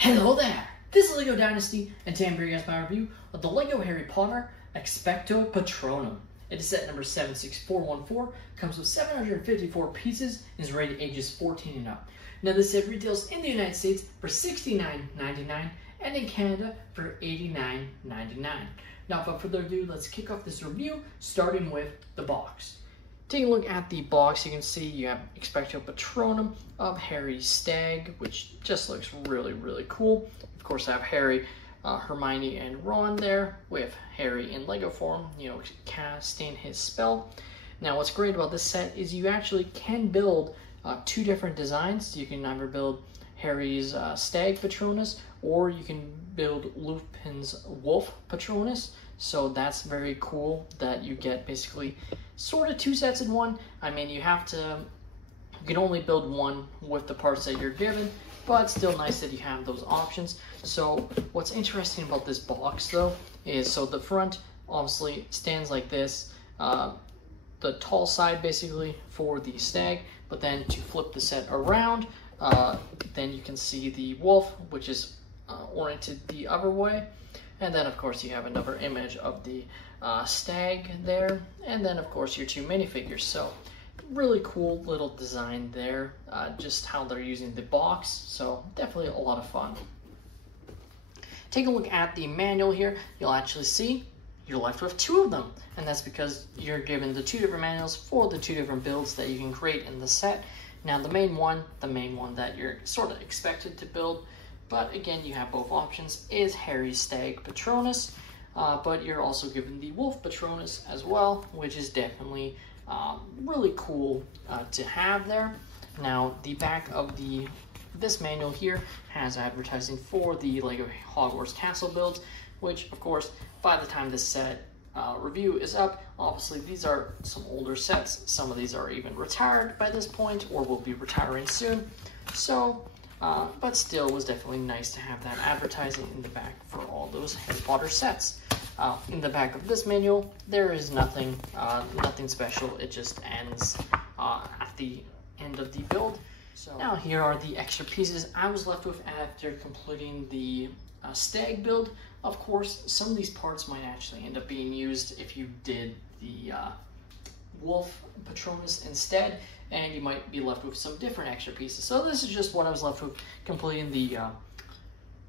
Hello there! This is LEGO Dynasty, and today I'm bringing us my review of the LEGO Harry Potter Expecto Patronum. It is set number 76414, comes with 754 pieces, and is rated ages 14 and up. Now this set retails in the United States for $69.99 and in Canada for $89.99. Now without further ado, let's kick off this review, starting with the box. Taking a look at the box, you can see you have Expecto Patronum of Harry's stag, which just looks really, really cool. Of course, I have Harry, Hermione, and Ron there, with Harry in Lego form, casting his spell. Now, what's great about this set is you actually can build two different designs. You can either build Harry's stag Patronus, or you can build Lupin's wolf Patronus. So that's very cool that you get basically sort of two sets in one. I mean, you can only build one with the parts that you're given, but it's still nice that you have those options. So what's interesting about this box though is, so the front obviously stands like this, the tall side basically for the stag, but then to flip the set around, then you can see the wolf, which is oriented the other way. And then, of course, you have another image of the stag there. And then, of course, your two minifigures. So, really cool little design there. Just how they're using the box. So, definitely a lot of fun. Take a look at the manual here. You'll actually see you're left with two of them. And that's because you're given the two different manuals for the two different builds that you can create in the set. Now, the main one that you're sort of expected to build, but again, you have both options, is Harry's stag Patronus, but you're also given the wolf Patronus as well, which is definitely really cool to have there. Now, the back of this manual here has advertising for the LEGO Hogwarts Castle builds, which, of course, by the time this set review is up, obviously these are some older sets. Some of these are even retired by this point, or will be retiring soon. So, but still, it was definitely nice to have that advertising in the back for all those Harry Potter sets. In the back of this manual, there is nothing special. It just ends at the end of the build. So now here are the extra pieces I was left with after completing the stag build. Of course, some of these parts might actually end up being used if you did the wolf Patronus instead, and you might be left with some different extra pieces. So this is just what I was left with completing the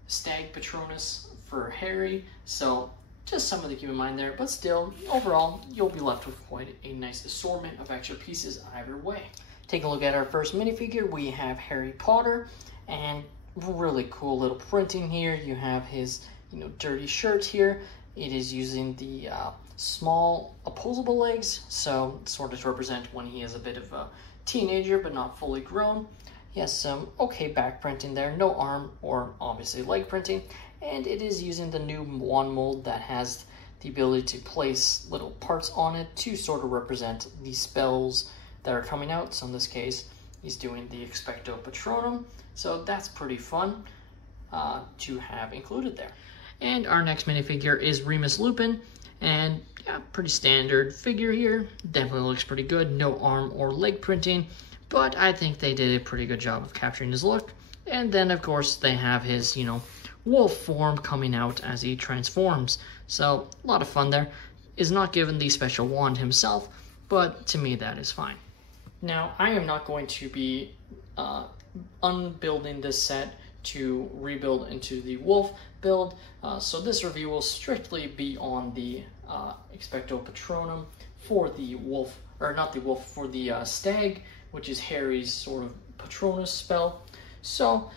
stag Patronus for Harry. So just something to keep in mind there, but still, overall, you'll be left with quite a nice assortment of extra pieces either way. Take a look at our first minifigure. We have Harry Potter, and really cool little printing here. You have his dirty shirt here. It is using the small opposable legs, so sort of to represent when he is a bit of a teenager but not fully grown. He has some okay back printing there, no arm or obviously leg printing, and it is using the new wand mold that has the ability to place little parts on it to sort of represent the spells that are coming out. So in this case, he's doing the Expecto Patronum, so that's pretty fun to have included there. And our next minifigure is Remus Lupin, and yeah, pretty standard figure here. Definitely looks pretty good. No arm or leg printing, but I think they did a pretty good job of capturing his look. And then, of course, they have his, wolf form coming out as he transforms. So, a lot of fun there. Is not given the special wand himself, but to me, that is fine. Now, I am not going to be unbuilding this set to rebuild into the wolf build, so this review will strictly be on the Expecto Patronum for the wolf, or not the wolf, for the stag, which is Harry's sort of Patronus spell. So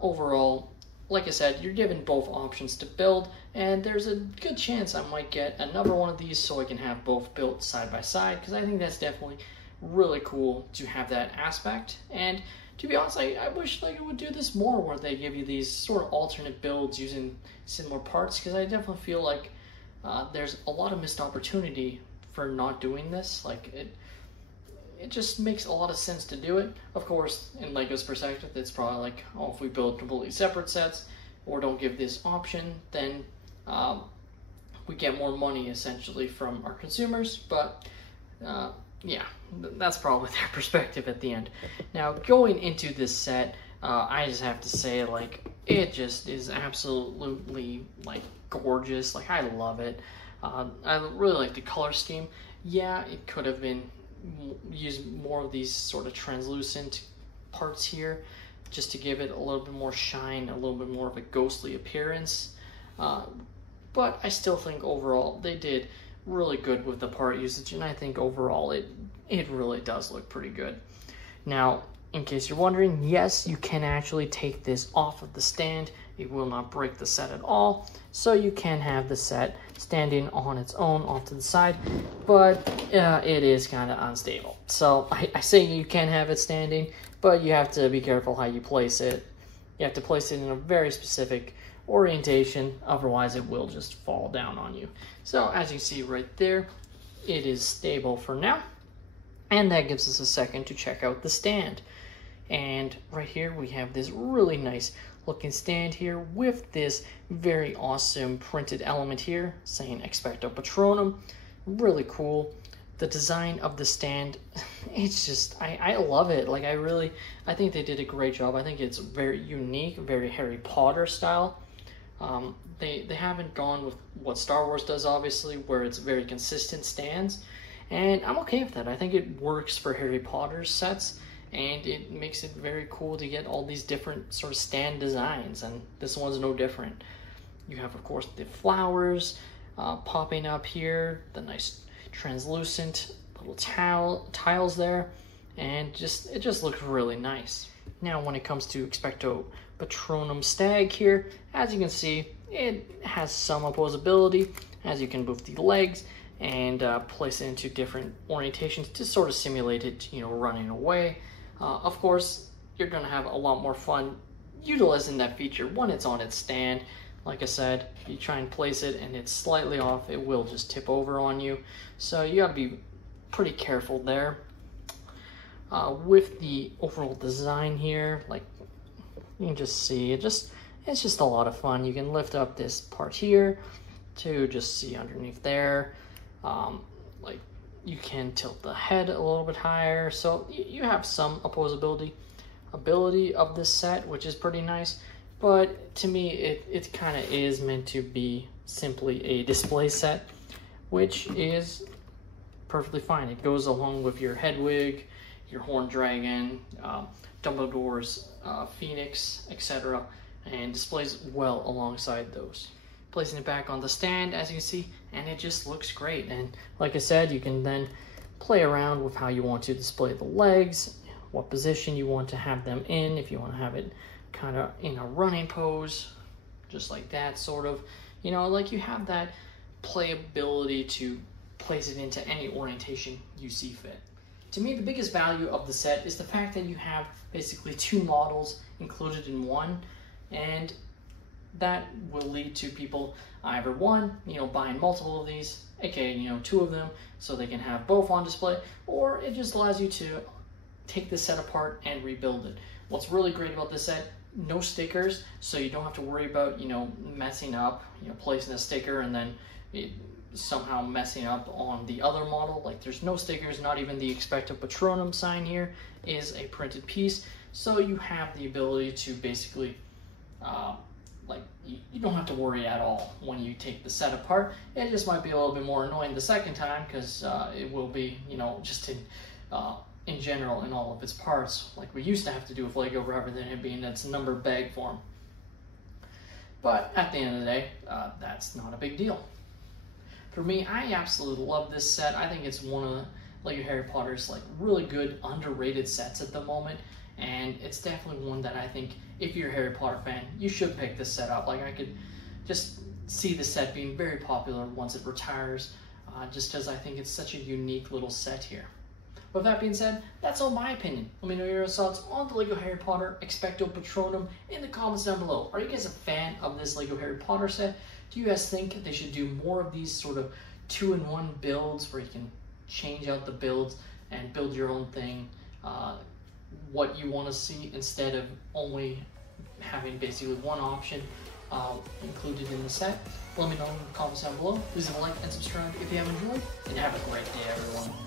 overall, like I said, you're given both options to build, and there's a good chance I might get another one of these so I can have both built side by side, because I think that's definitely really cool to have that aspect. And to be honest, I wish LEGO would do this more, where they give you these sort of alternate builds using similar parts, because I definitely feel like there's a lot of missed opportunity for not doing this. Like, it just makes a lot of sense to do it. Of course, in LEGO's perspective, it's probably like, oh, if we build completely separate sets or don't give this option, then we get more money essentially from our consumers. But yeah, that's probably their perspective at the end. Now, going into this set, I just have to say, like, it just is absolutely like gorgeous. Like, I love it. I really like the color scheme. Yeah, it could have been used more of these sort of translucent parts here just to give it a little bit more shine, a little bit more of a ghostly appearance. But I still think overall they did really good with the part usage, and I think overall it really does look pretty good. Now, in case you're wondering, yes, you can actually take this off of the stand. It will not break the set at all. So you can have the set standing on its own off to the side, but it is kind of unstable. So I say you can have it standing, but you have to be careful how you place it. You have to place it in a very specific orientation, otherwise it will just fall down on you. So as you see right there, it is stable for now. And that gives us a second to check out the stand. And right here we have this really nice looking stand here with this very awesome printed element here saying Expecto Patronum. Really cool. The design of the stand, it's just, I love it. Like, I think they did a great job. I think it's very unique, very Harry Potter style. They haven't gone with what Star Wars does, obviously, where it's very consistent stands. And I'm okay with that. I think it works for Harry Potter sets, and it makes it very cool to get all these different sort of stand designs, and this one's no different. You have, of course, the flowers popping up here, the nice translucent little tiles there, and it just looks really nice. Now, when it comes to Expecto Patronum Stag here, as you can see, it has some opposability, as you can move the legs and place it into different orientations to sort of simulate it, running away. Of course, you're going to have a lot more fun utilizing that feature when it's on its stand. Like I said, if you try and place it and it's slightly off, it will just tip over on you. So you got to be pretty careful there. With the overall design here, like you can just see, it's just a lot of fun. You can lift up this part here to just see underneath there. Like, you can tilt the head a little bit higher, so you have some ability of this set, which is pretty nice. But to me, it kind of is meant to be simply a display set, which is perfectly fine. It goes along with your Hedwig, your Horned Dragon, Dumbledore's Phoenix, etc., and displays well alongside those. Placing it back on the stand, as you can see, and it just looks great. And like I said, you can then play around with how you want to display the legs, what position you want to have them in, if you want to have it kind of in a running pose, just like that, sort of. Like, you have that playability to place it into any orientation you see fit. To me, the biggest value of the set is the fact that you have basically two models included in one, and that will lead to people either one, buying multiple of these, aka, two of them, so they can have both on display, or it just allows you to take the set apart and rebuild it. What's really great about this set, no stickers, so you don't have to worry about, messing up, placing a sticker and then it somehow messing up on the other model. Like, there's no stickers, not even the Expecto Patronum sign here is a printed piece, so you have the ability to basically you don't have to worry at all when you take the set apart. It just might be a little bit more annoying the second time, because it will be, just in general in all of its parts, like we used to have to do with Lego, rather than it being its numbered bag form. But at the end of the day, that's not a big deal. For me, I absolutely love this set. I think it's one of Lego Harry Potter's really good underrated sets at the moment. And it's definitely one that I think, if you're a Harry Potter fan, you should pick this set up. Like, I could just see the set being very popular once it retires, just because I think it's such a unique little set here. With that being said, that's all my opinion. Let me know your thoughts on the Lego Harry Potter Expecto Patronum in the comments down below. Are you guys a fan of this Lego Harry Potter set? Do you guys think they should do more of these sort of 2-in-1 builds, where you can change out the builds and build your own thing? What you want to see, instead of only having basically one option included in the set? Let me know in the comments down below. Please leave a like and subscribe if you have enjoyed, and have a great day, everyone.